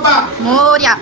Europa. Moria.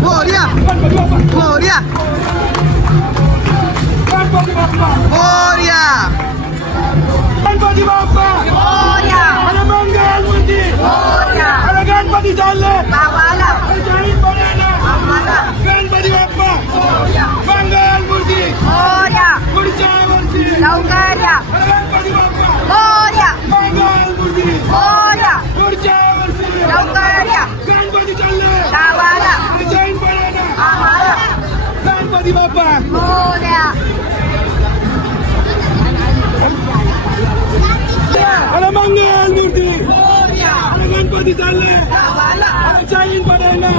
Morya Morya Morya Ganpati Bappa Morya मंगल मूर्ती मोर्या गणपती चालले गणपती चालले अरे जैन बनायला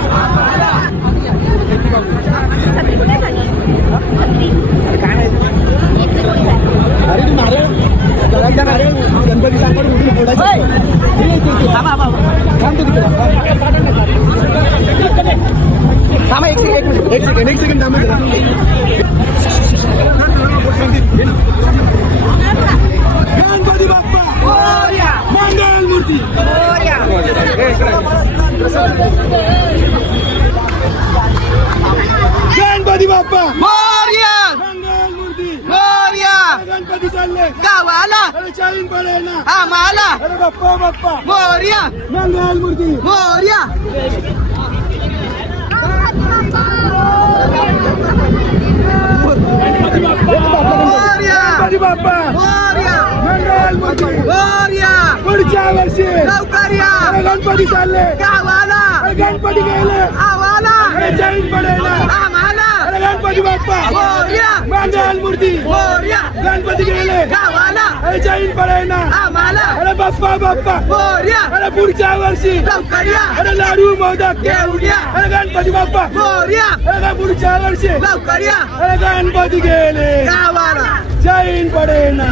गणपती बाप्पा मंगल मूर्ती मोर्या गणपती बाप्पा. मोर्या! मोर्या! गणपती चालले. गावाला! चालीन पडायला आम्हाला! अरे बाप्पा बाप्पा. मोर्या! मंगल मूर्ती. मोर्या! गणपती चालले गावाला अरे गणपती गेले आम्हाला अरे चालीन पडायला आम्हाला अरे गणपती बाप्पा मोर्या मंगल मूर्ती मोर्या गणपती गेले गावाला अरे चालीन पडायला आम्हाला अरे बाप्पा बाप्पा मोर्या अरे पुढच्या वर्षी। लवकर या अरे लाडू मोदक घेऊन या. अरे गणपती बाप्पा मोर्या अरे पुढच्या वर्षी। लवकर या अरे गणपती गेले गावाला जैन पडेना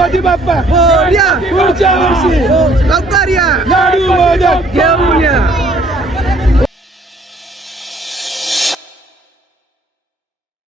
गणपती बाप्पा मोर्या पुढच्या वर्षी लवकर या लाडू मोदक घेऊन या